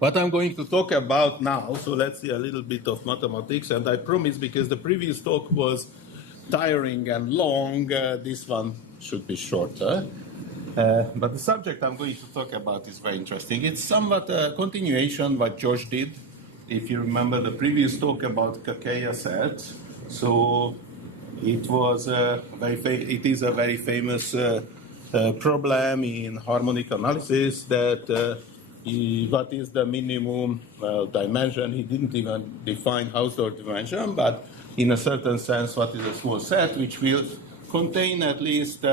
what I'm going to talk about now, so let's see a little bit of mathematics, and I promise, because the previous talk was tiring and long, this one should be shorter. But the subject I'm going to talk about is very interesting. It's somewhat a continuation what Josh did. If you remember the previous talk about Kakeya sets, so it was it is a very famous problem in harmonic analysis that what is the minimum dimension. He didn't even define Hausdorff dimension, but in a certain sense, what is a small set which will contain at least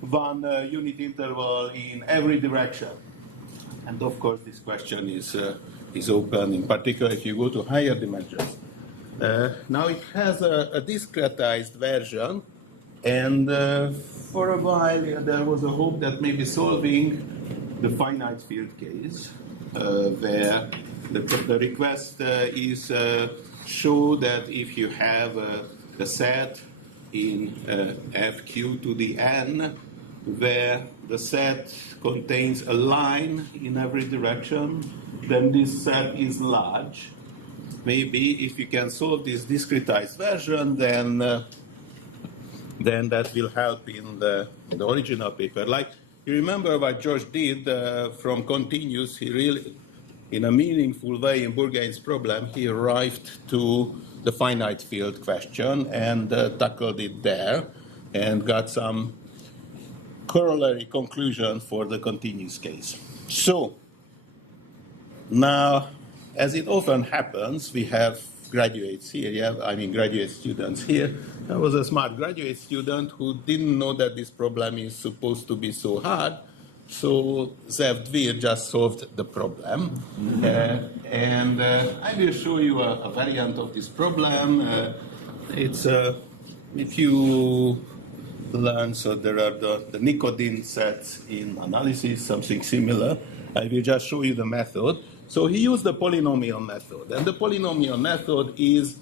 one unit interval in every direction. And of course, this question is open, in particular if you go to higher dimensions. Now it has a discretized version, and for a while there was a hope that maybe solving the finite field case, where the request is show that if you have a set in FQ to the n, where the set contains a line in every direction, then this set is large. Maybe if you can solve this discretized version, then that will help in the original paper. Like, you remember what Josh did from continuous, he really, in a meaningful way in Bourgain's problem, he arrived to the finite field question and tackled it there and got some corollary conclusion for the continuous case. So now, as it often happens, we have graduates here, graduate students here. There was a smart graduate student who didn't know that this problem is supposed to be so hard, so Zev Dvir just solved the problem. And I will show you a variant of this problem. It's if you learn, so there are the Nikodin sets in analysis, something similar. I will just show you the method. So he used the polynomial method, and the polynomial method is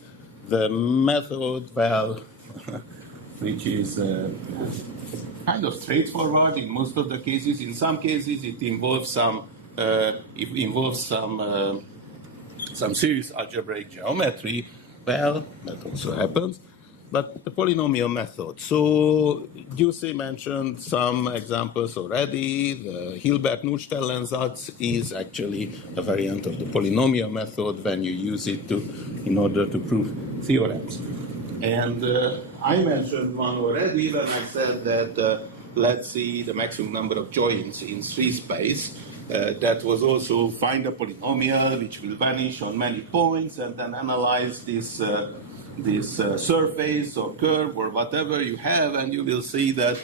the method, well, which is kind of straightforward in most of the cases. In some cases, it involves some serious algebraic geometry. Well, that also happens. But the polynomial method. So Jose mentioned some examples already. The Hilbert-Nurstellen-Satz is actually a variant of the polynomial method when you use it in order to prove theorems. And I mentioned one already when I said that let's see the maximum number of joins in 3 space. That was also find a polynomial which will vanish on many points and then analyze this surface or curve or whatever you have, and you will see that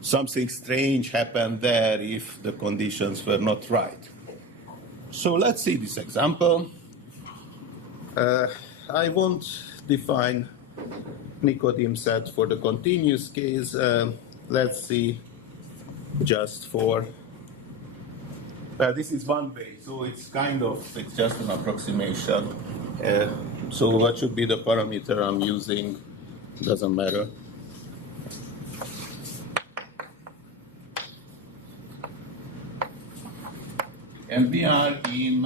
something strange happened there if the conditions were not right. So let's see this example. I won't define Nikodin set for the continuous case. Let's see just for this is one way, so it's just an approximation. So what should be the parameter I'm using? Doesn't matter. And we are in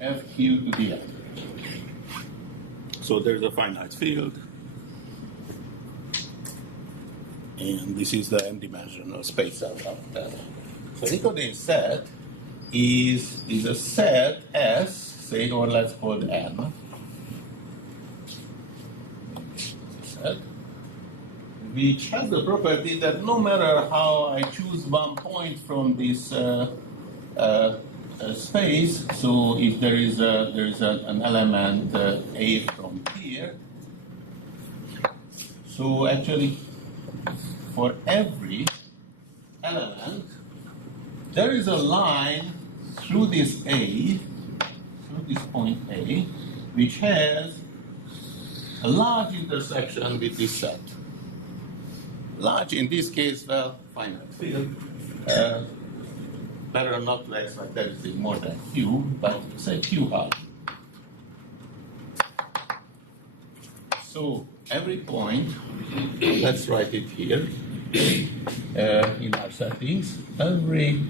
FQ to the n. So there's a finite field. And this is the n-dimensional space around that. So Nikodin set is a set S, say, or let's call it n. Which has the property that no matter how I choose one point from this space, so if there is an element A from here, so actually for every element there is a line through this A, through this point A, which has a large intersection with this set. Large in this case, well, finite field. Better not to expect anything more than Q, but say Q hard. So every point, let's write it here in our settings, every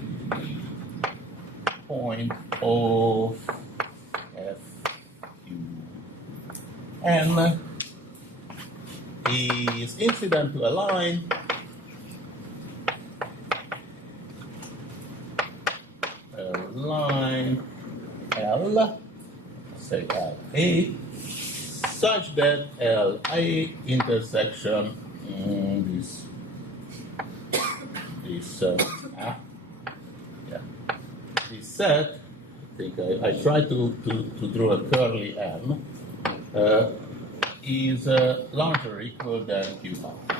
point of F Q N is incident to a line L, say LA, such that LA intersection this set, I think I try to draw a curly M, is larger or equal than Q hat.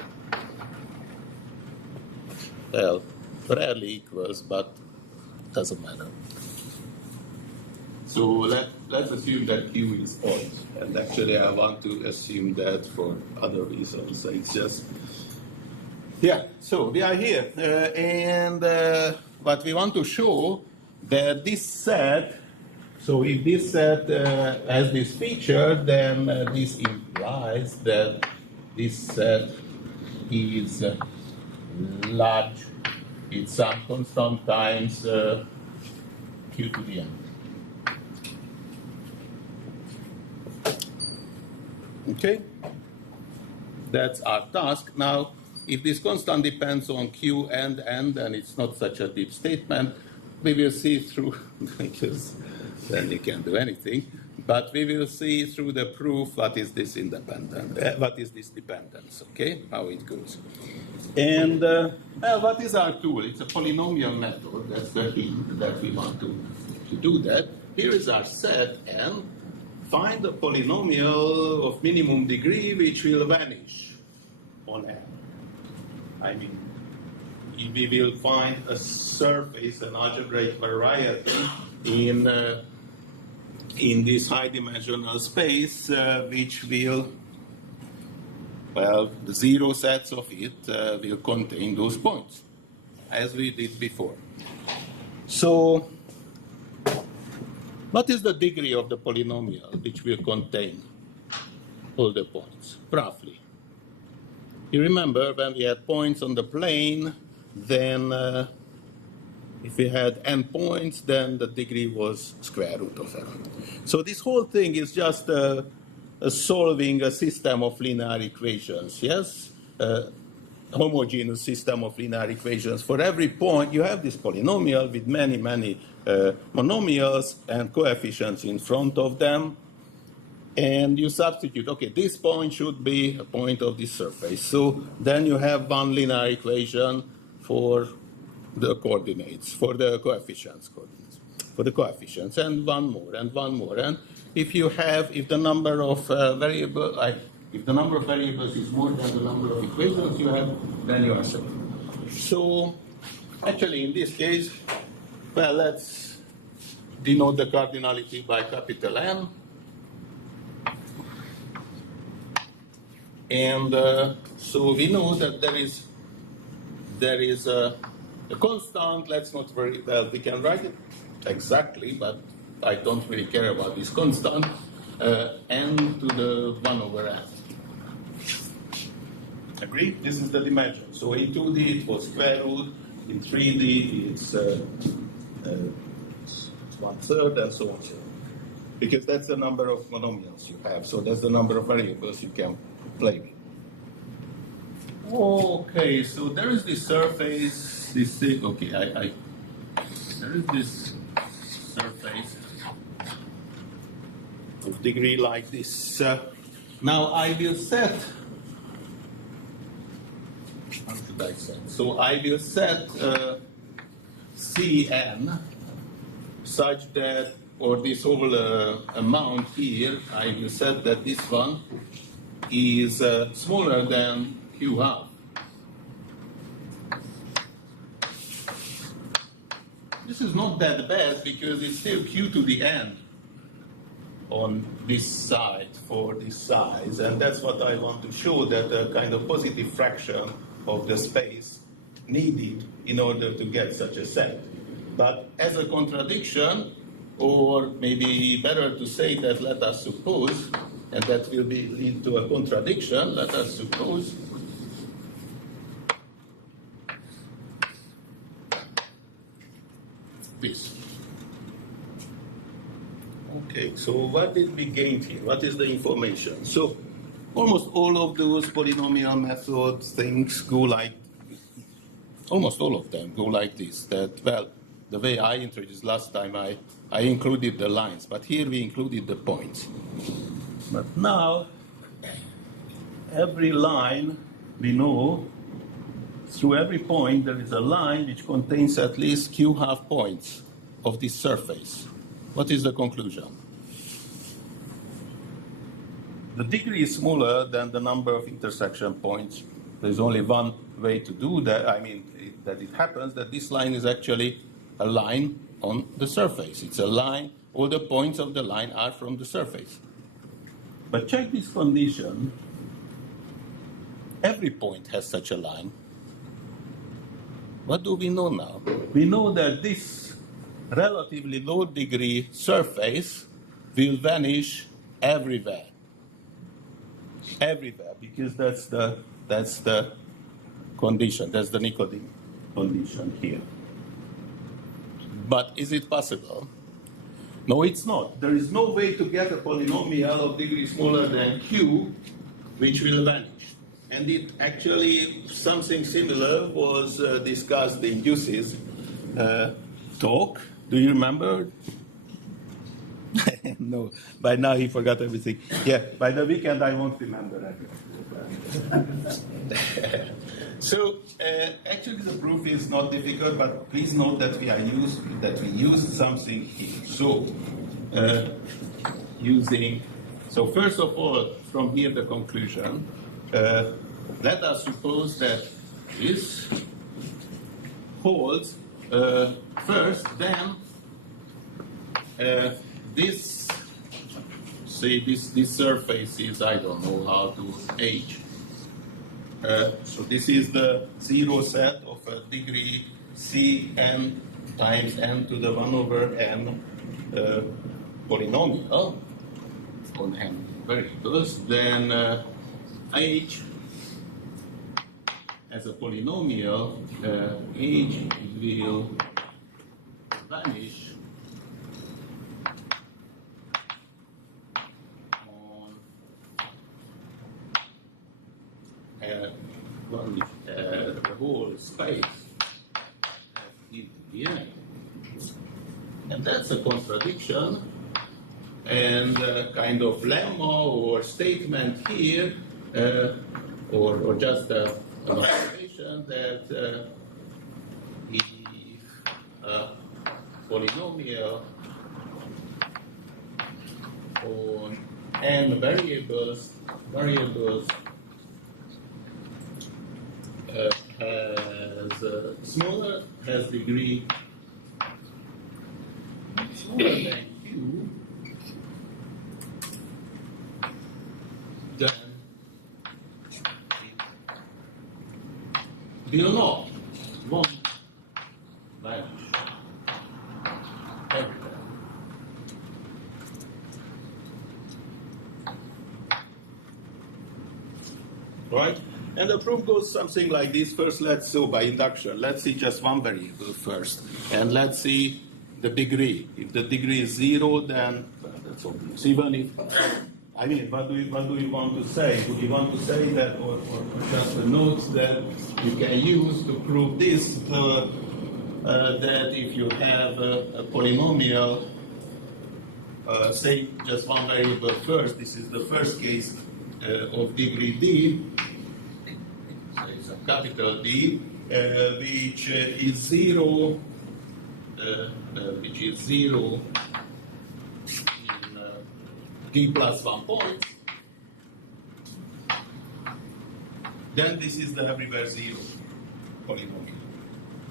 Well, rarely equals, but doesn't matter. So let's assume that Q is odd, and actually I want to assume that for other reasons. So it's just, yeah, so we are here, but we want to show that this set, so if this set has this feature, then this implies that this set is large in some constant times Q to the n. Okay, that's our task. Now, if this constant depends on Q and n, then it's not such a deep statement. We will see through, because then you can't do anything, but we will see through the proof what is this independent, what is this dependence, okay, how it goes. And what is our tool? It's a polynomial method. That's the hint that we want to do that. Here is our set n. Find a polynomial of minimum degree which will vanish on n. I mean, we will find a surface, an algebraic variety in this high-dimensional space which will, well, the zero sets of it will contain those points, as we did before. So, what is the degree of the polynomial which will contain all the points, roughly? You remember when we had points on the plane, then if we had n points, then the degree was square root of n. So this whole thing is just solving a system of linear equations, yes? Homogeneous system of linear equations. For every point, you have this polynomial with many, many monomials and coefficients in front of them. And you substitute, okay, this point should be a point of this surface. So then you have one linear equation for the coordinates, for the coefficients, for the coefficients, and one more, and one more. And if you have, if the number of variables, if the number of variables is more than the number of equations you have, then you are set. So actually in this case, well, let's denote the cardinality by capital N. And so we know that there is a constant. Let's not very well. We can write it exactly, but I don't really care about this constant. N to the 1 over n. Agree? This is the dimension. So in 2D it was square root. In 3D it's 1/3 and so on. Because that's the number of monomials you have. So that's the number of variables you can play with. Okay, so there is this surface, this thing, okay, there is this surface of degree like this. Now I will set, how should I set? So I will set Cn such that, or this whole amount here, I will set that this one is smaller than Q half. This is not that bad because it's still Q to the n on this side for this size, and that's what I want to show, that a kind of positive fraction of the space needed in order to get such a set. But as a contradiction, or maybe better to say that let us suppose, and that will lead to a contradiction, let us suppose this. Okay, so what did we gain here? What is the information? So almost all of those polynomial methods things go like, almost all of them go like this, that, well, the way I introduced last time, I included the lines, but here we included the points. But now, every line, we know, through every point, there is a line which contains at least q half points of this surface. What is the conclusion? The degree is smaller than the number of intersection points. There's only one way to do that. I mean, that it happens that this line is actually a line on the surface. It's a line, all the points of the line are from the surface. But check this condition. Every point has such a line. What do we know now? We know that this relatively low degree surface will vanish everywhere. Everywhere, because that's the condition, that's the Nikodym condition here. But is it possible? No, it's not. There is no way to get a polynomial of degree smaller than q, which will vanish. And it actually, something similar was discussed in Jussi's talk. Do you remember? No, by now he forgot everything. Yeah, by the weekend I won't remember everything. So actually the proof is not difficult, but please note that we used something here. So so first of all, from here the conclusion. Let us suppose that this holds first, then this surface is, I don't know how to age. So this is the zero set of a degree Cn times n to the 1 over n polynomial on n variables. Then h as a polynomial, h will vanish the whole space here. And that's a contradiction and kind of lemma or statement here, or just an observation that if a polynomial on n variables has degree smaller than q, then it will not, won't vanish everywhere. Right? And the proof goes something like this. First, by induction, let's see just one variable first. And let's see the degree. If the degree is 0, then well, that's obvious. Even if, I mean, what do we want to say? Do we want to say that, or just a note that you can use to prove this, that if you have a polynomial, say just one variable first, this is the first case of degree d, capital D, which is 0 in d plus 1 point, then this is the everywhere 0 polynomial.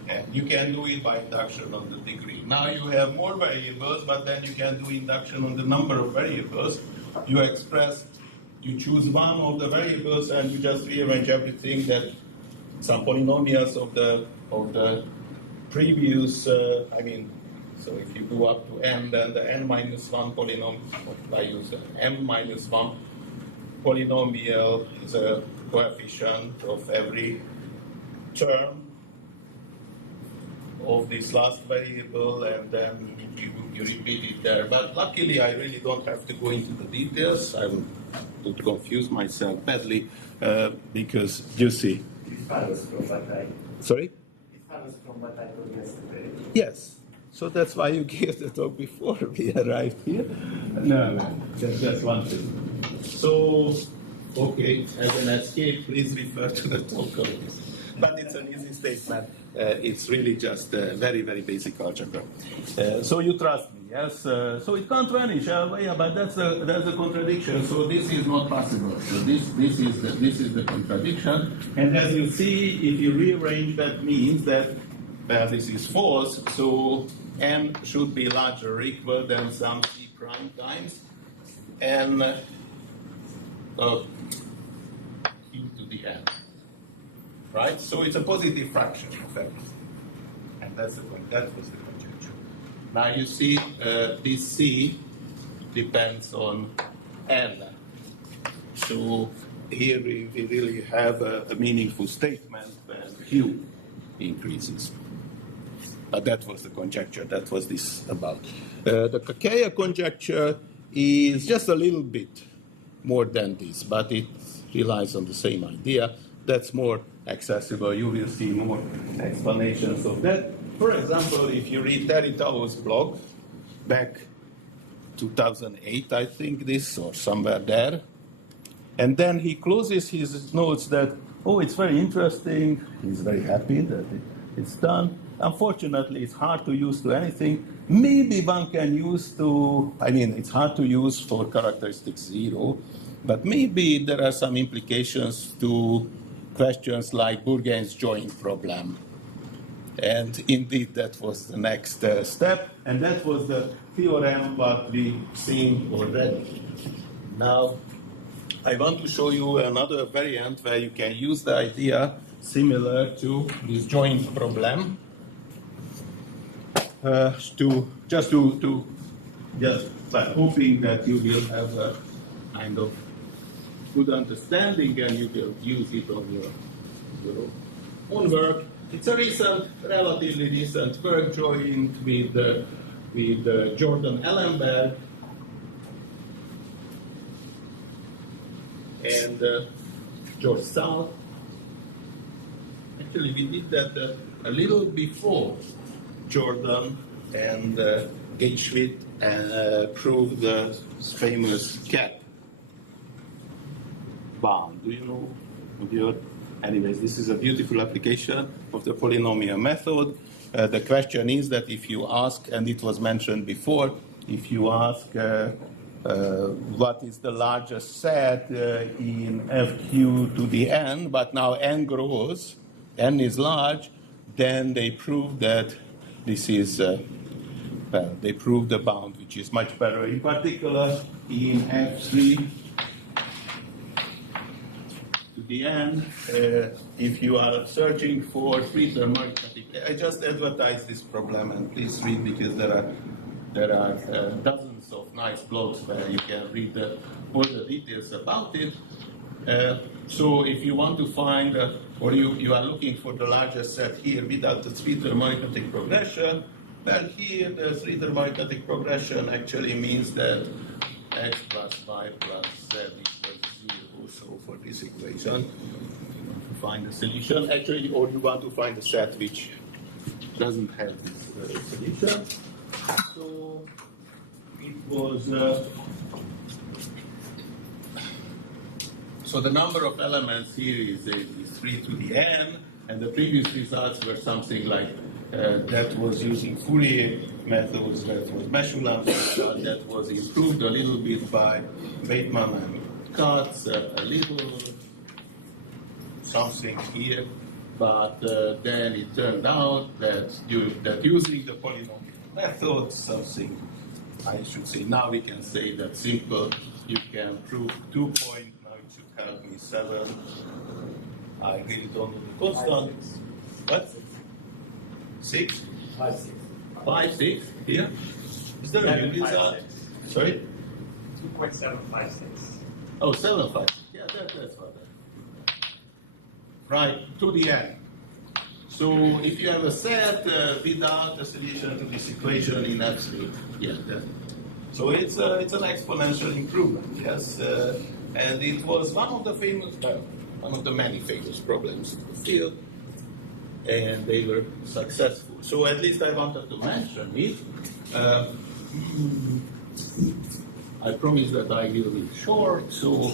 And you can do it by induction on the degree. Now you have more variables, but then you can do induction on the number of variables. You choose one of the variables and you just rearrange everything that some polynomials of the previous, so if you go up to n, then the n minus 1 polynomial, I use the m minus 1 polynomial is a coefficient of every term of this last variable, and then you repeat it there. But luckily, I really don't have to go into the details. I would confuse myself badly because you see. It follows from what I. Sorry? It follows from what I told yesterday. Yes. So that's why you gave the talk before we arrived here. No, that's one thing. So, okay, as an escape, please refer to the talk of this. But it's an easy statement. It's really just very, very basic algebra. So you trust me, yes? So it can't vanish. Yeah, but that's a contradiction. So this is not possible. So this is the contradiction. And as you see, if you rearrange, that means that this is false. So n should be larger or equal than some c prime times n of q to the n. Right? So it's a positive fraction of everything. And that was the conjecture. Now you see this c depends on n. So here we really have a meaningful statement when q increases. But that was the conjecture, that was this about. The Kakeya conjecture is just a little bit more than this, but it relies on the same idea. That's more accessible. You will see more explanations of that. For example, if you read Terry Tao's blog, back 2008, I think this, or somewhere there, and then he closes his notes that, oh, it's very interesting, he's very happy that it's done. Unfortunately, it's hard to use to anything. Maybe one can use to, it's hard to use for characteristic 0, but maybe there are some implications to questions like Bourgain's join problem. And indeed, that was the next step, and that was the theorem what we've seen already. Now, I want to show you another variant where you can use the idea similar to this join problem. Just hoping that you will have a kind of good understanding and you will use it on your own work. It's a relatively recent work joined with Jordan Ellenberg and George South. Actually, we did that a little before Jordan and Gateschmidt proved the famous cap bound. Do you know? Anyways, this is a beautiful application of the polynomial method. The question is that if you ask, and it was mentioned before, if you ask what is the largest set in fq to the n, but now n grows, n is large, then they prove that this is, they prove the bound, which is much better. In particular, in F3 to the n, if you are searching for free-term arithmetic, I just advertised this problem, and please read because there are dozens of nice blogs where you can read all the details about it. So if you want to find, or you are looking for the largest set here without the three-term arithmetic progression, well, here the three-term arithmetic progression actually means that x plus y plus z equals 0. So for this equation, to find the solution, actually, or you want to find a set which doesn't have this solution. So it was. So the number of elements here is 3 to the n, and the previous results were something like that was using Fourier methods, that was Meshulam's method, that was improved a little bit by Bateman and Katz, a little something here, but then it turned out that using the polynomial method, something I should say, now we can say that simple, you can prove 2 points. Help me 7. I really don't know the constant. What? 6? 5, 6. 5, 6. Here. Is there a new result? Sorry? 2.756. Oh, 7, 5. Yeah, that's what. Right, to the end. So if you have a set without a solution to this equation in absolute, so it's an exponential improvement, yes. And it was one of the one of the many famous problems in the field, and they were successful. So at least I wanted to mention it. I promise that I will be short, so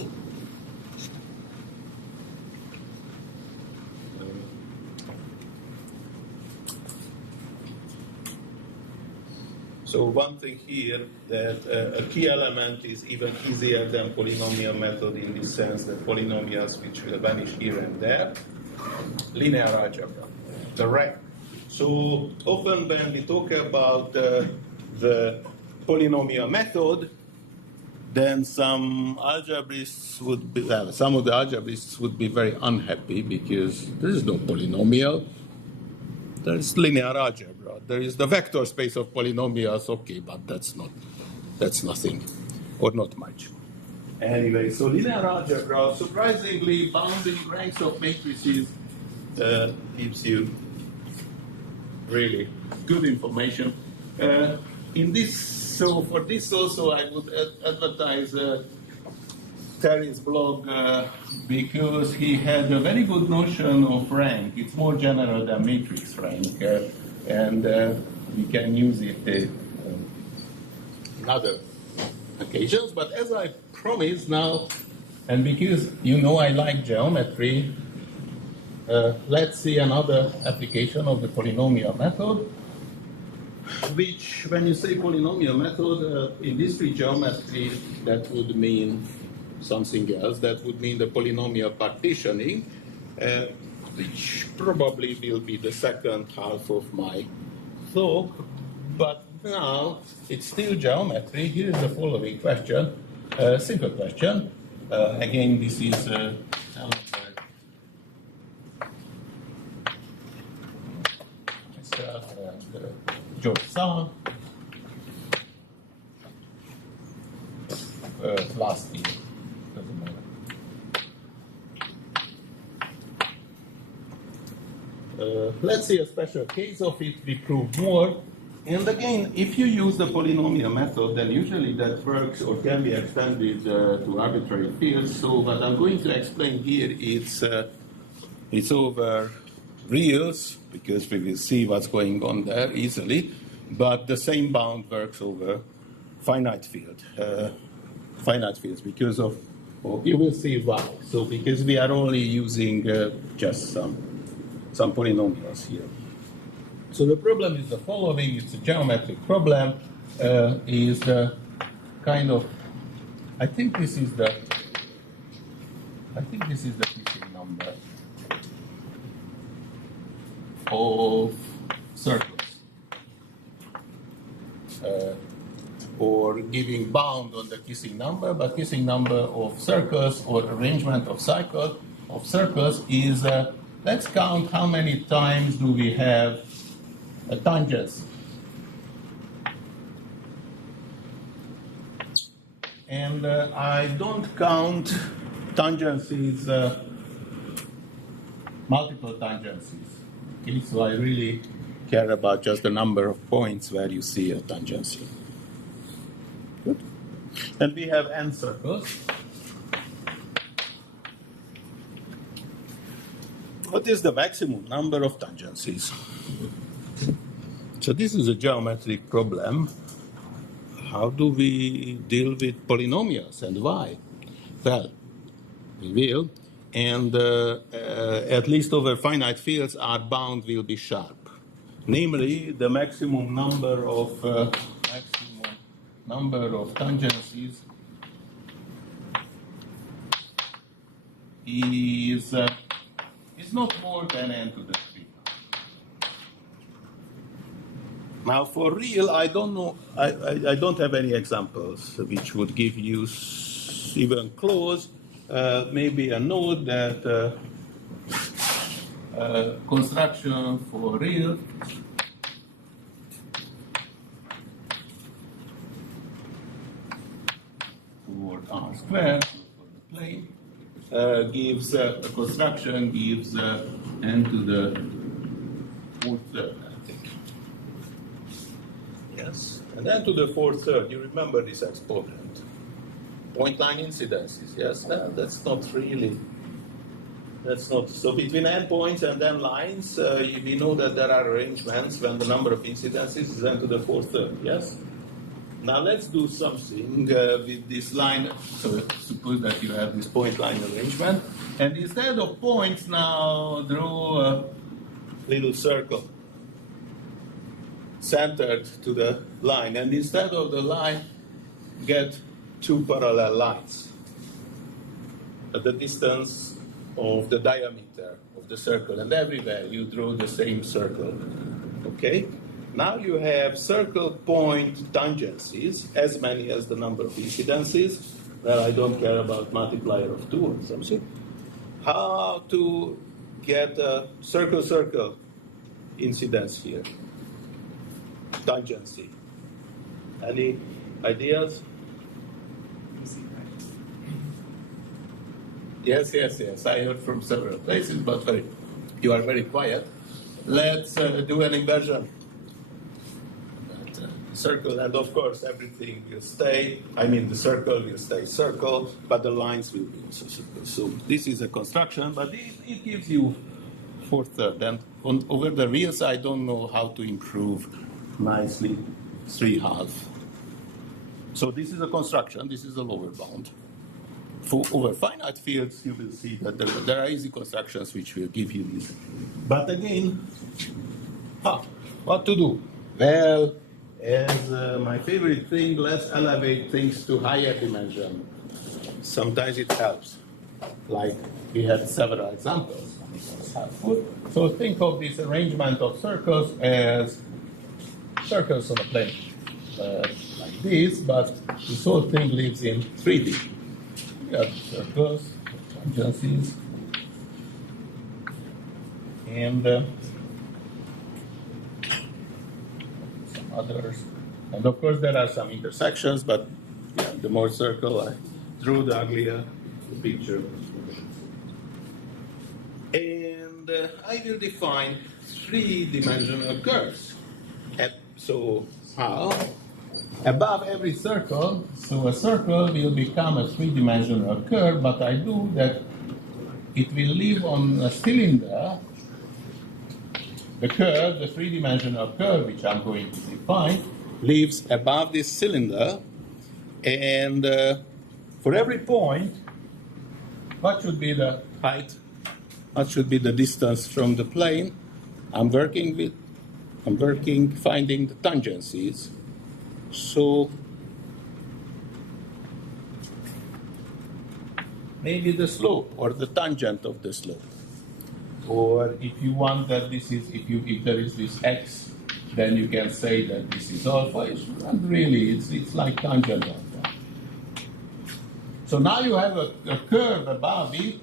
one thing here, that a key element is even easier than polynomial method in the sense that polynomials which will vanish here and there, linear algebra, the rank. So often when we talk about the polynomial method, then some algebraists would be, some of the algebraists would be very unhappy because there is no polynomial. There is linear algebra. There is the vector space of polynomials, okay, but that's nothing, or not much. Anyway, so linear algebra, surprisingly, bounding ranks of matrices gives you really good information. So for this also, I would advertise Terry's blog because he had a very good notion of rank. It's more general than matrix rank, and we can use it in other occasions. But as I promised now, and because you know I like geometry, let's see another application of the polynomial method, which, when you say polynomial method, in discrete geometry, that would mean something else. That would mean the polynomial partitioning, which probably will be the second half of my talk. But now it's still geometry. Here is the following question, simple question. Again, this is myself and Jozsef last year. Doesn't matter. Let's see a special case of it. We prove more. And again, if you use the polynomial method, then usually that works or can be extended to arbitrary fields. So what I'm going to explain here is it's over reals, because we will see what's going on there easily. But the same bound works over finite fields because of, you will see why. So because we are only using just some polynomials here. So the problem is the following. It's a geometric problem. Is the kind of, I think this is the Pichet number of circles, or giving bound on the Kissing number, but Kissing number of circles or arrangement of circles is, let's count how many times do we have a tangency. And I don't count tangencies, multiple tangencies. Okay, so I really care about just the number of points where you see a tangency. Good. And we have n circles. What is the maximum number of tangencies? So this is a geometric problem. How do we deal with polynomials and why? Well, we will. And at least over finite fields, our bound will be sharp. Namely, the maximum number of tangencies is not more than n to the 3. Now, for real, I don't know. I don't have any examples which would give you even close. Maybe a node that construction for real for R squared for the plane gives a construction gives n to the fourth third, I think. Yes. And then to the fourth third, you remember this exponent. Point line incidences, yes? That's not really, that's not, so between endpoints and then lines, we know that there are arrangements when the number of incidences is then to the fourth third, yes? Now let's do something with this line. So suppose that you have this point line arrangement, and instead of points now draw a little circle centered to the line, and instead of the line get two parallel lines at the distance of the diameter of the circle, and everywhere you draw the same circle. Okay? Now you have circle point tangencies, as many as the number of incidences. Well, I don't care about multiplier of 2 or something. How to get a circle-circle incidence here? Tangency. Any ideas? Yes. I heard from several places, but you are very quiet. Let's do an inversion. Circle, and of course everything will stay. I mean, the circle will stay circle, but the lines will be also circle. So this is a construction, but it gives you fourth third. And over the reals, I don't know how to improve nicely 3/2. So this is a construction. This is a lower bound. For over finite fields, you will see that there are easy constructions which will give you this. But again, what to do? Well, as my favorite thing, let's elevate things to higher dimension. Sometimes it helps. Like we had several examples. It's helpful. So think of this arrangement of circles as circles on a plane like this, but this whole thing lives in 3D. We have circles, tangencies, and some others. And of course, there are some intersections, but yeah, the more circle I drew, the uglier the picture. And I will define 3-dimensional curves. So how? Above every circle, so a circle will become a 3-dimensional curve, but I do that it will live on a cylinder. The curve, the 3-dimensional curve, which I'm going to define, lives above this cylinder, and for every point, what should be the height? What should be the distance from the plane? I'm working finding the tangencies. So maybe the slope or the tangent of the slope. Or if you want that this is, if there is this x, then you can say that this is alpha. And really, it's like tangent alpha. So now you have a curve above it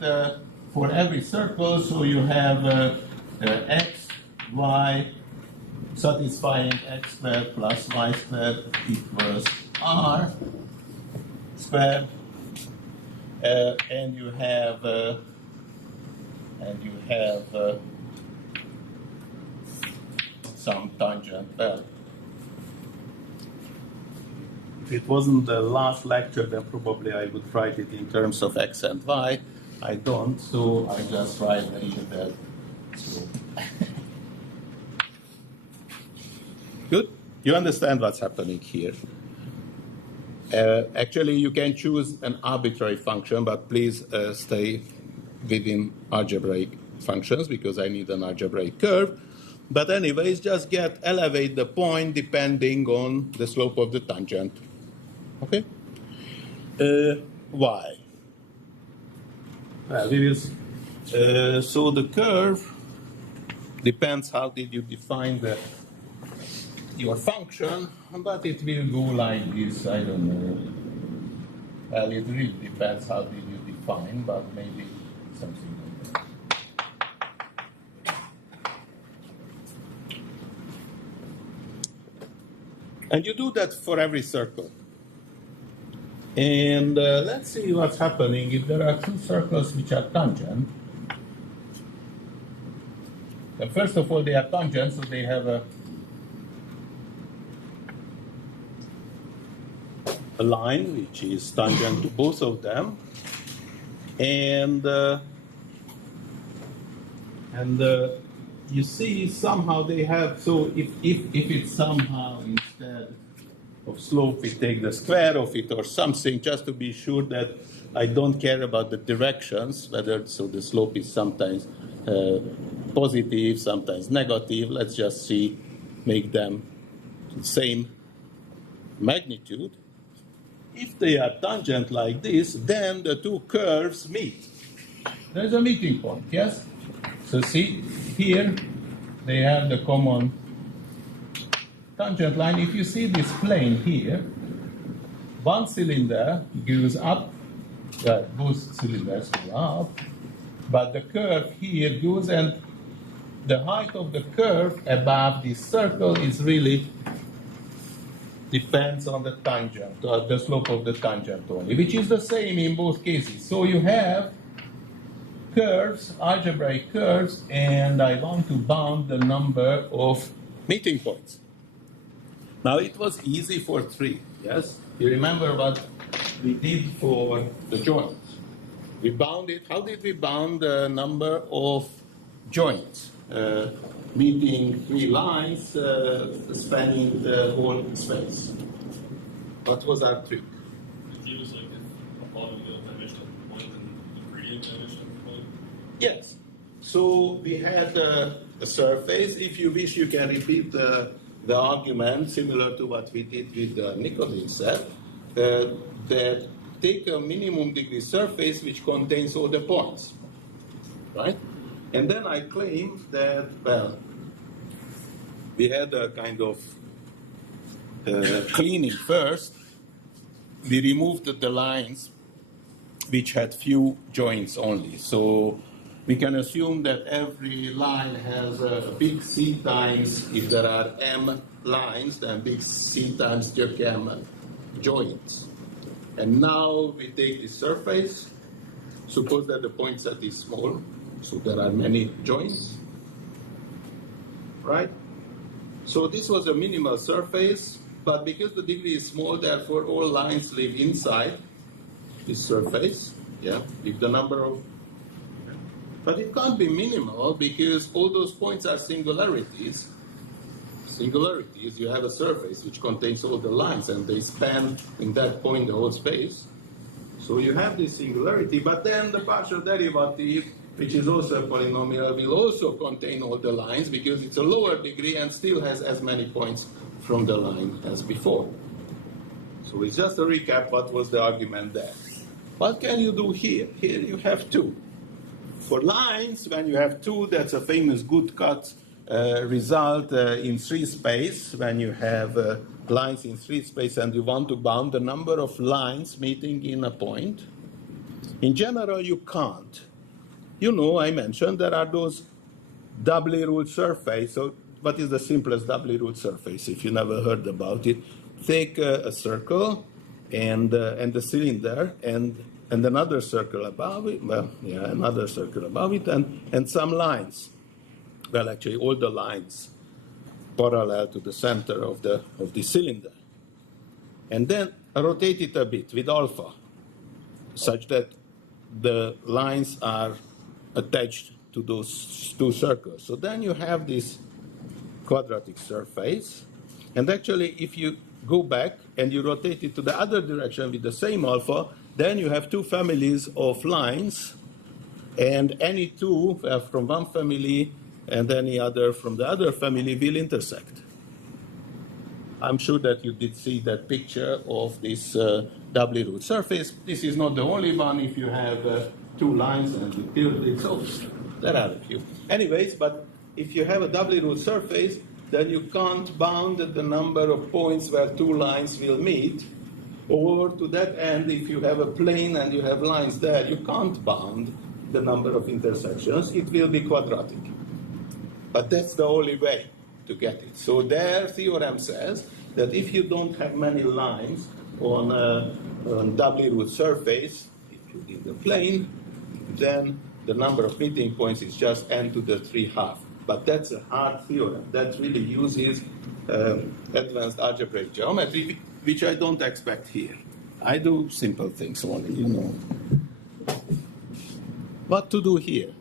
for every circle. So you have x, y, satisfying x squared plus y squared equals r squared, and you have some tangent. Well, if it wasn't the last lecture, then probably I would write it in terms of x and y. I don't, so I just write here that. So. Good? You understand what's happening here. Actually, you can choose an arbitrary function, but please stay within algebraic functions because I need an algebraic curve. But anyways, just elevate the point depending on the slope of the tangent. Okay? Why? Well, we will see. So the curve depends how did you define your function, but it will go like this, I don't know. Well, it really depends how did you define, but maybe something like that. And you do that for every circle. And let's see what's happening if there are two circles which are tangent. And first of all, they are tangent, so they have a line which is tangent to both of them, and you see somehow they have, so if it's somehow instead of slope we take the square of it or something, just to be sure that I don't care about the directions, whether so the slope is sometimes positive, sometimes negative. Let's just see, make them the same magnitude. If they are tangent like this, then the two curves meet. There's a meeting point, yes? So see, here they have the common tangent line. If you see this plane here, one cylinder goes up, both cylinders go up, but the curve here goes, and the height of the curve above this circle is really depends on the tangent, the slope of the tangent only, which is the same in both cases. So you have curves, algebraic curves, and I want to bound the number of meeting points. Now it was easy for 3, yes? You remember what we did for the joints. We bound it. How did we bound the number of joints? Meeting 3 lines spanning the whole space. What was our trick? Did you use like a polynomial dimension of the point and the gradient dimension of the point? Yes. So we had a surface. If you wish, you can repeat the argument similar to what we did with the Nicolin set, that take a minimum degree surface which contains all the points, right? And then I claim that, well, we had a kind of cleaning first. We removed the lines which had few joints only. So we can assume that every line has a big C times, if there are M lines, then big C times M joints. And now we take the surface. Suppose that the point set is small, so there are many joints, right? So this was a minimal surface, but because the degree is small, therefore all lines live inside this surface, yeah, if the number of, but it can't be minimal because all those points are singularities. Singularities, you have a surface which contains all the lines and they span in that point the whole space. So you have this singularity, but then the partial derivative, which is also a polynomial, will also contain all the lines because it's a lower degree and still has as many points from the line as before. So it's just a recap what was the argument there. What can you do here? Here you have 2. For lines, when you have 2, that's a famous good cut result in 3 space. When you have lines in 3 space and you want to bound the number of lines meeting in a point, in general you can't. You know, I mentioned there are those doubly ruled surface. So what is the simplest doubly ruled surface if you never heard about it? Take a circle and the cylinder and another circle above it. Well, yeah, another circle above it and some lines. Well, actually, all the lines parallel to the center of the cylinder. And then rotate it a bit with alpha, such that the lines are attached to those 2 circles. So then you have this quadratic surface. And actually, if you go back and you rotate it to the other direction with the same alpha, then you have 2 families of lines, and any 2 from one family and any other from the other family will intersect. I'm sure that you did see that picture of this doubly ruled surface. This is not the only one. If you have 2 lines and you build it, so there are a few. Anyways, but if you have a doubly ruled surface, then you can't bound the number of points where 2 lines will meet. Or to that end, if you have a plane and you have lines there, you can't bound the number of intersections. It will be quadratic. But that's the only way to get it. So their theorem says that if you don't have many lines on a doubly ruled surface, if you give the plane, then the number of meeting points is just n to the 3/2. But that's a hard theorem. That really uses advanced algebraic geometry, which I don't expect here. I do simple things only, you know. What to do here?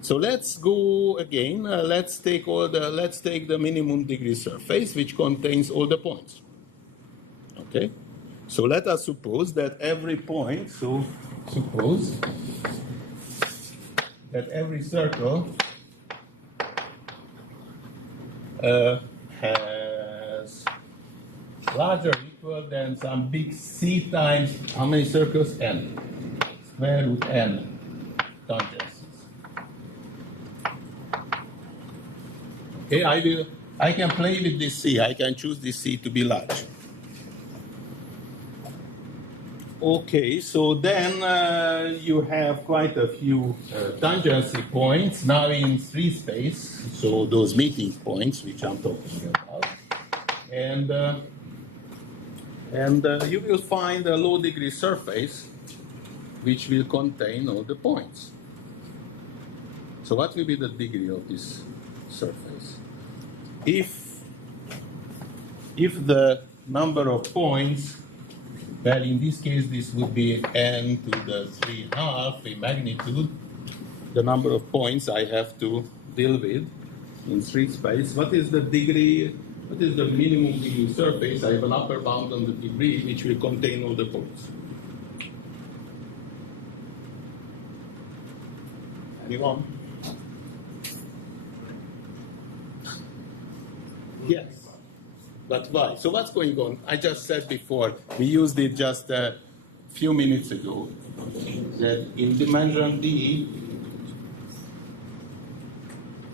So let's go again. Let's take the minimum degree surface, which contains all the points. Okay. So let us suppose that every point. So suppose that every circle has larger or equal than some big C times how many circles? N. Square root N tangencies. Okay, I can play with this C. I can choose this C to be large. Okay, so then you have quite a few tangency points now in 3 space, so those meeting points which I'm talking about. And you will find a low degree surface which will contain all the points. So what will be the degree of this surface? If the number of points, well, in this case, this would be n to the 3½ in magnitude, the number of points I have to deal with in 3 space. What is the degree? What is the minimum degree surface? I have an upper bound on the degree which will contain all the points. Anyone? Yes. But why? So what's going on? I just said before, we used it just a few minutes ago, that in dimension D,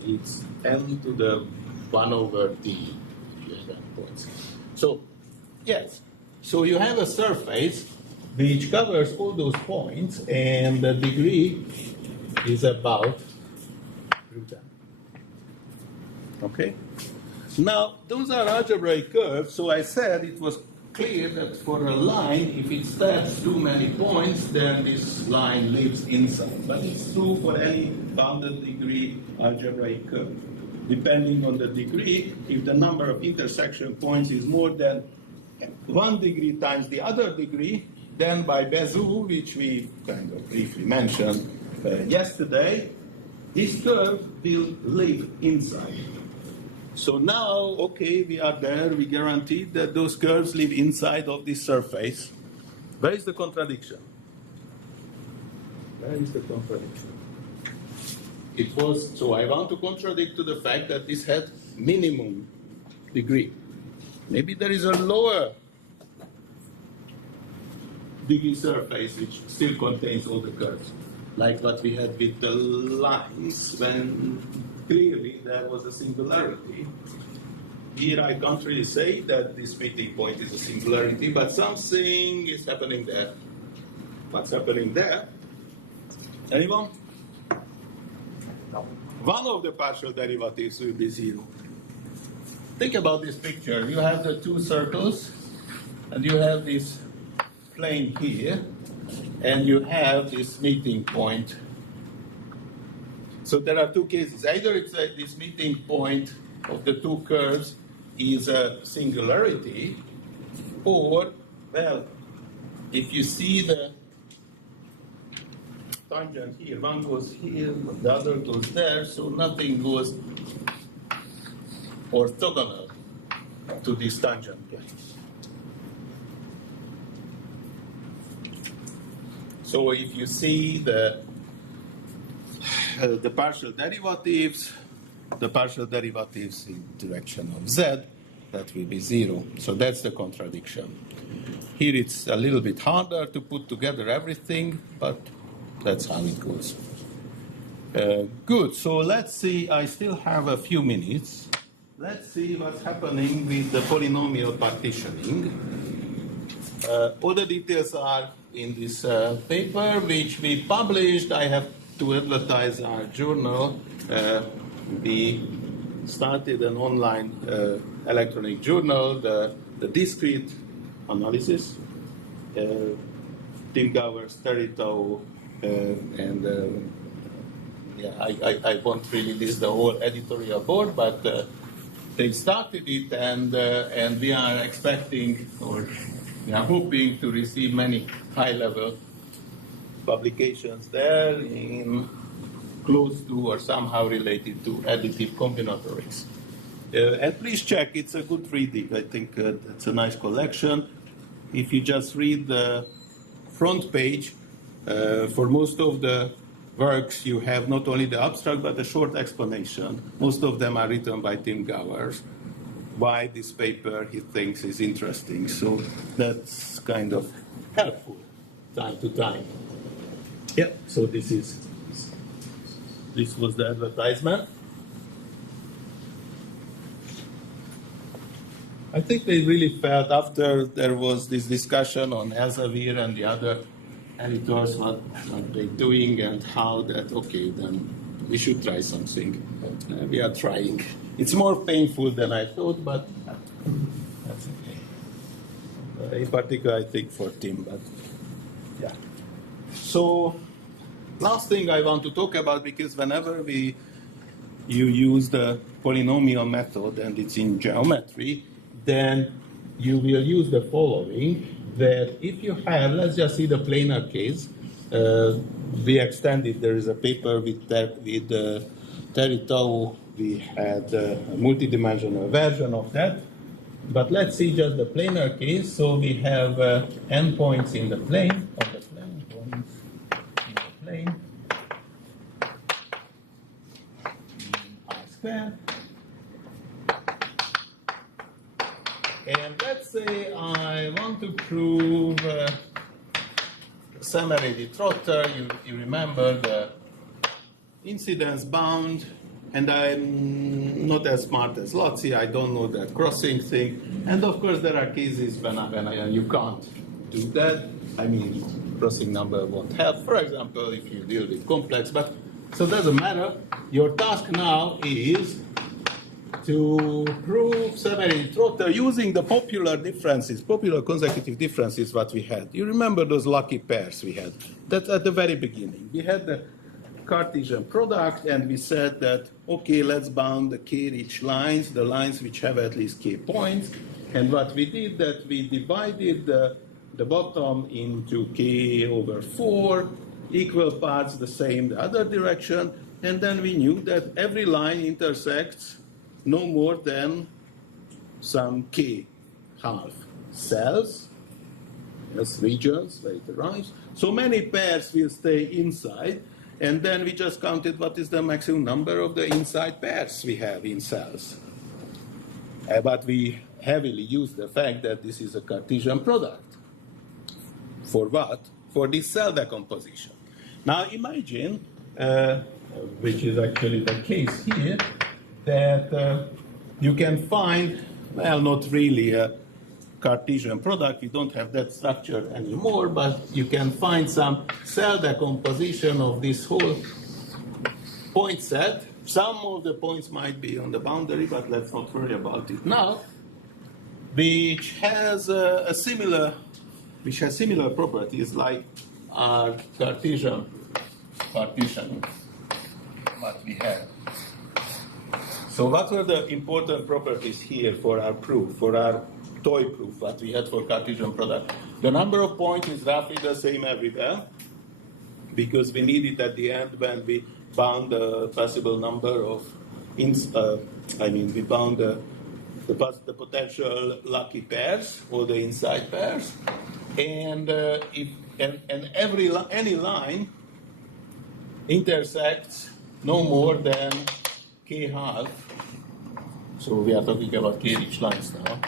it's n to the 1 over d. You have n points. So, yes. So you have a surface which covers all those points, and the degree is about root n. Okay? Now, those are algebraic curves, so I said it was clear that for a line, if it stabs too many points, then this line lives inside. But it's true for any bounded degree algebraic curve. Depending on the degree, if the number of intersection points is more than 1 degree times the other degree, then by Bezout, which we kind of briefly mentioned yesterday, this curve will live inside. So now, okay, we are there. We guaranteed that those curves live inside of this surface. Where is the contradiction? Where is the contradiction? It was, so I want to contradict to the fact that this had minimum degree. Maybe there is a lower degree surface which still contains all the curves, like what we had with the lines when clearly there was a singularity. Here I can't really say that this meeting point is a singularity, but something is happening there. What's happening there? Anyone? One of the partial derivatives will be 0. Think about this picture. You have the 2 circles, and you have this plane here, and you have this meeting point. So there are 2 cases. Either it's this meeting point of the 2 curves is a singularity, or, well, if you see the tangent here, one goes here, the other goes there, so nothing goes orthogonal to this tangent plane. So if you see the partial derivatives in direction of z, that will be 0. So that's the contradiction. Here it's a little bit harder to put together everything, but that's how it goes. Good, so let's see, I still have a few minutes. Let's see what's happening with the polynomial partitioning. All the details are in this paper, which we published. I have to advertise our journal. We started an online electronic journal, the discrete analysis. Tim Gowers, Terry Tao, and yeah, I won't really list the whole editorial board, but they started it, and we are expecting, or we are hoping to receive many high-level publications there in close to or somehow related to additive combinatorics. And please check, it's a good reading. I think it's a nice collection. If you just read the front page, for most of the works, you have not only the abstract, but a short explanation. Most of them are written by Tim Gowers, why this paper he thinks is interesting. So that's kind of helpful time to time. Yeah, so this was the advertisement. I think they really felt after there was this discussion on Elsevier and the other editors, what they're doing and how that, okay, then we should try something. We are trying. It's more painful than I thought, but that's okay. In particular, I think for Tim, but yeah. So, last thing I want to talk about, because whenever you use the polynomial method and it's in geometry, then you will use the following, that if you have, let's just see the planar case, we extended, there is a paper with Terry Tao, we had a multidimensional version of that, but let's see just the planar case. So we have endpoints in the plane, points in the plane, R squared. And let's say I want to prove semi-radial trotter. You remember the incidence bound, and I'm not as smart as Lotzi. I don't know that crossing thing. And of course, there are cases when you can't do that. I mean, crossing number won't help. For example, if you deal with complex, but so it doesn't matter. Your task now is to prove semi-radial trotter using the popular consecutive differences what we had. You remember those lucky pairs we had? That's at the very beginning. We had the Cartesian product, and we said that, okay, let's bound the k-rich lines, the lines which have at least k points. And what we did, that we divided the bottom into k over 4, equal parts the same the other direction, and then we knew that every line intersects no more than some k half cells, as regions, where it arrives. So many pairs will stay inside, and then we just counted what is the maximum number of the inside pairs we have in cells. But we heavily use the fact that this is a Cartesian product. For what? For this cell decomposition. Now imagine, which is actually the case here, that you can find, well, not really a Cartesian product, you don't have that structure anymore, but you can find some cell decomposition of this whole point set. Some of the points might be on the boundary, but let's not worry about it now, which has similar properties like our Cartesian partition, what we have. So what were the important properties here for our proof, for our toy proof, what we had for Cartesian product? The number of points is roughly the same everywhere, because we need it at the end when we bound the possible number of, we bound the potential lucky pairs, or the inside pairs, and any line intersects no more than k half. So we are talking about k-rich lines now.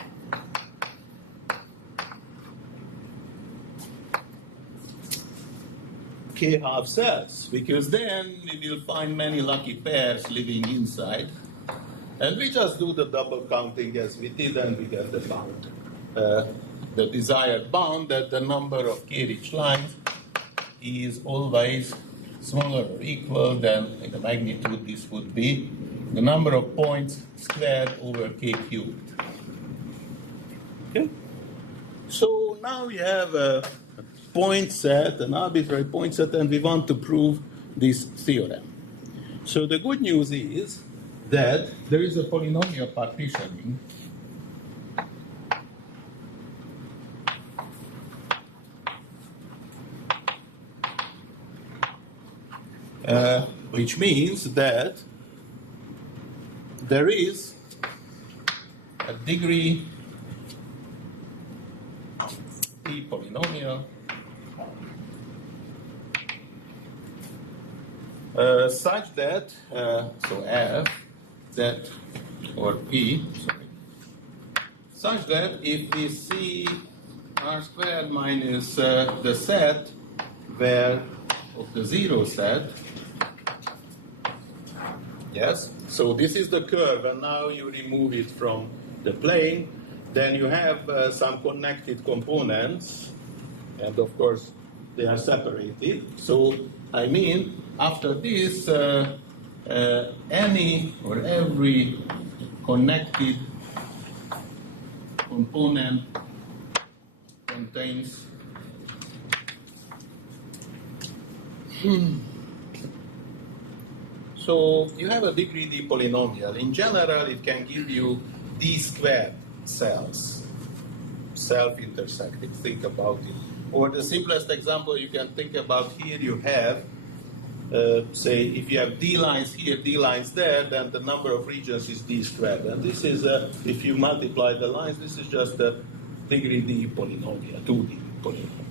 K half cells, because then we will find many lucky pairs living inside. And we just do the double counting as we did, and we get the bound. The desired bound, that the number of k-rich lines is always smaller or equal than, in the magnitude, this would be the number of points squared over k cubed. Okay? So now we have a point set, an arbitrary point set, and we want to prove this theorem. So the good news is that there is a polynomial partitioning which means that there is a degree D polynomial such that, so F, that, or P, sorry, such that if we see R squared minus the set where of the zero set, yes, so this is the curve, and now you remove it from the plane, then you have some connected components, and of course they are separated. So I mean, after this, any or every connected component contains so you have a degree D polynomial. In general, it can give you D squared cells, self-intersecting. Think about it. Or the simplest example you can think about here, you have, say, if you have D lines here, D lines there, then the number of regions is D squared. And this is, if you multiply the lines, this is just a degree D polynomial, 2D polynomial.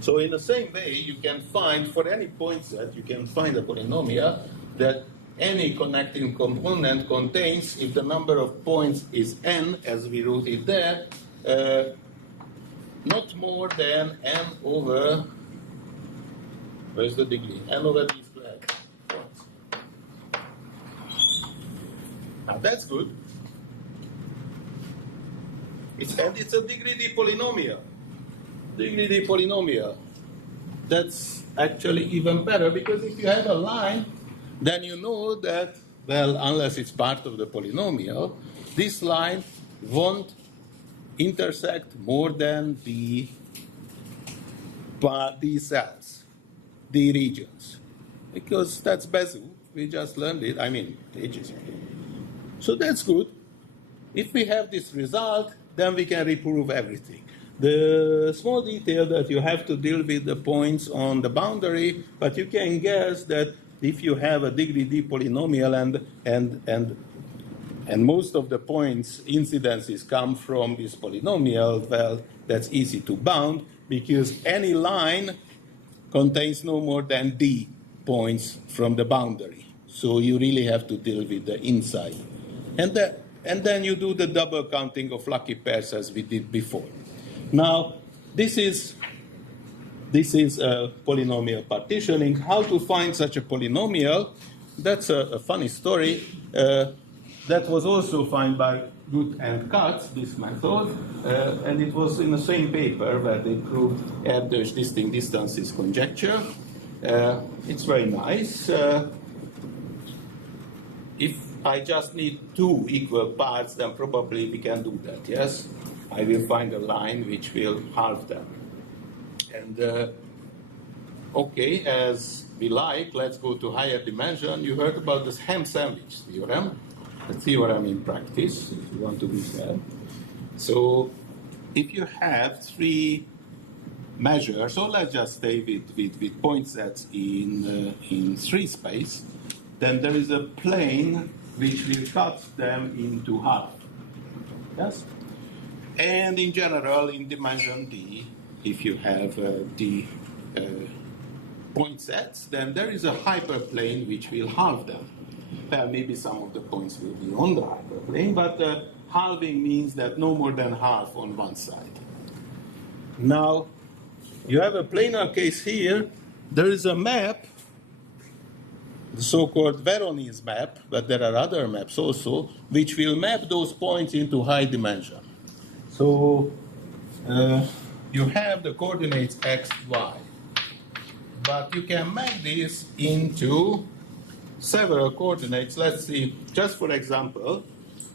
So in the same way, you can find, for any point set, you can find a polynomial that any connecting component contains, if the number of points is n, as we wrote it there, not more than n over, where's the degree? N over d squared. Now that's good. It's a degree D polynomial. Degree D polynomial. That's actually even better, because if you have a line, then you know that, well, unless it's part of the polynomial, this line won't intersect more than the cells, the regions. Because that's Bezu. We just learned it, I mean, ages ago. So that's good. If we have this result, then we can reprove everything. The small detail that you have to deal with the points on the boundary, but you can guess that if you have a degree D polynomial and most of the points incidences come from this polynomial, well, that's easy to bound, because any line contains no more than D points from the boundary. So you really have to deal with the inside. And then you do the double counting of lucky pairs as we did before. Now, this is polynomial partitioning. How to find such a polynomial? That's a funny story. That was also found by Gut and Katz, this method, and it was in the same paper where they proved Erdős distinct distances conjecture. It's very nice. If I just need two equal parts, then probably we can do that, yes? I will find a line which will halve them. And okay, as we like, let's go to higher dimension. You heard about this ham sandwich theorem, the theorem in practice, if you want to do that. So if you have three measures, so let's just stay with point sets in three space, then there is a plane which will cut them into half. Yes? And in general, in dimension D, if you have the point sets, then there is a hyperplane which will halve them. Well, maybe some of the points will be on the hyperplane, but halving means that no more than half on one side. Now, you have a planar case here. There is a map, the so-called Veronese map, but there are other maps also, which will map those points into high dimension. So you have the coordinates x, y, but you can map this into several coordinates. Let's see, just for example,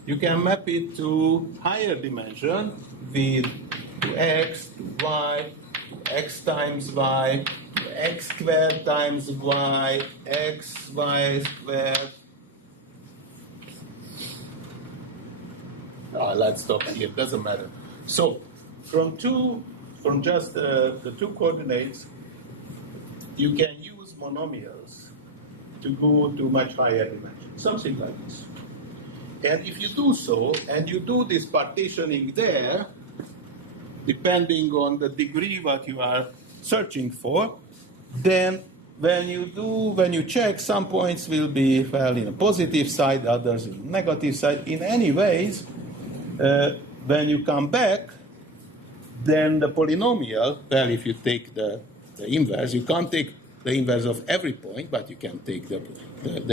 you can map it to higher dimension with to x, to y, to x times y, x squared times y, xy squared. Let's stop here, doesn't matter. So from just the two coordinates, you can use monomials to go to much higher dimensions, something like this. And if you do so, and you do this partitioning there, depending on the degree what you are searching for, then when you check, some points will be, well, in a positive side, others in a negative side. In any ways, when you come back, then the polynomial, well, if you take the inverse, you can't take the inverse of every point, but you can take the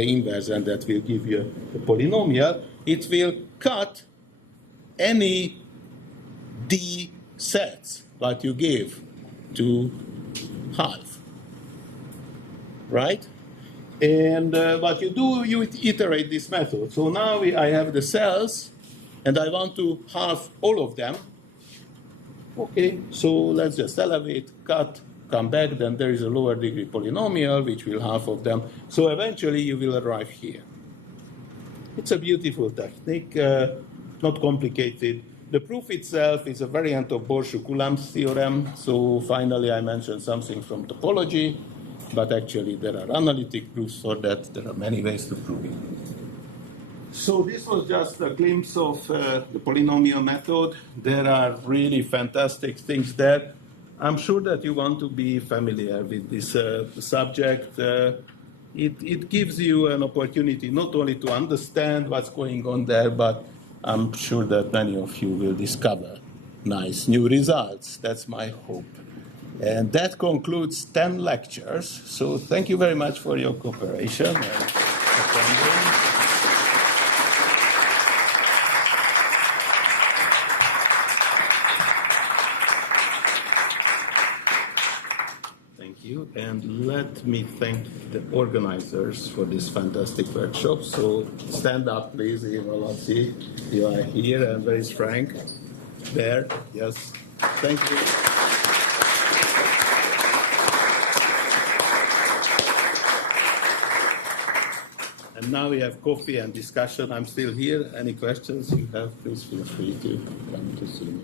inverse, and that will give you the polynomial. It will cut any d sets what you give to half, right? And what you do, you iterate this method. So now I have the cells, and I want to halve all of them. Okay, so let's just elevate, cut, come back, then there is a lower degree polynomial, which will half of them. So eventually you will arrive here. It's a beautiful technique, not complicated. The proof itself is a variant of Borsuk-Ulam's theorem. So finally I mentioned something from topology, but actually there are analytic proofs for that. There are many ways to prove it. So this was just a glimpse of the polynomial method. There are really fantastic things there. I'm sure that you want to be familiar with this subject. It gives you an opportunity not only to understand what's going on there, but I'm sure that many of you will discover nice new results. That's my hope. And that concludes 10 lectures. So thank you very much for your cooperation and attending. And let me thank the organizers for this fantastic workshop. So stand up, please, Ivalazzi. You are here, and where is Frank? There, yes. Thank you. And now we have coffee and discussion. I'm still here. Any questions you have, please feel free to come to see me.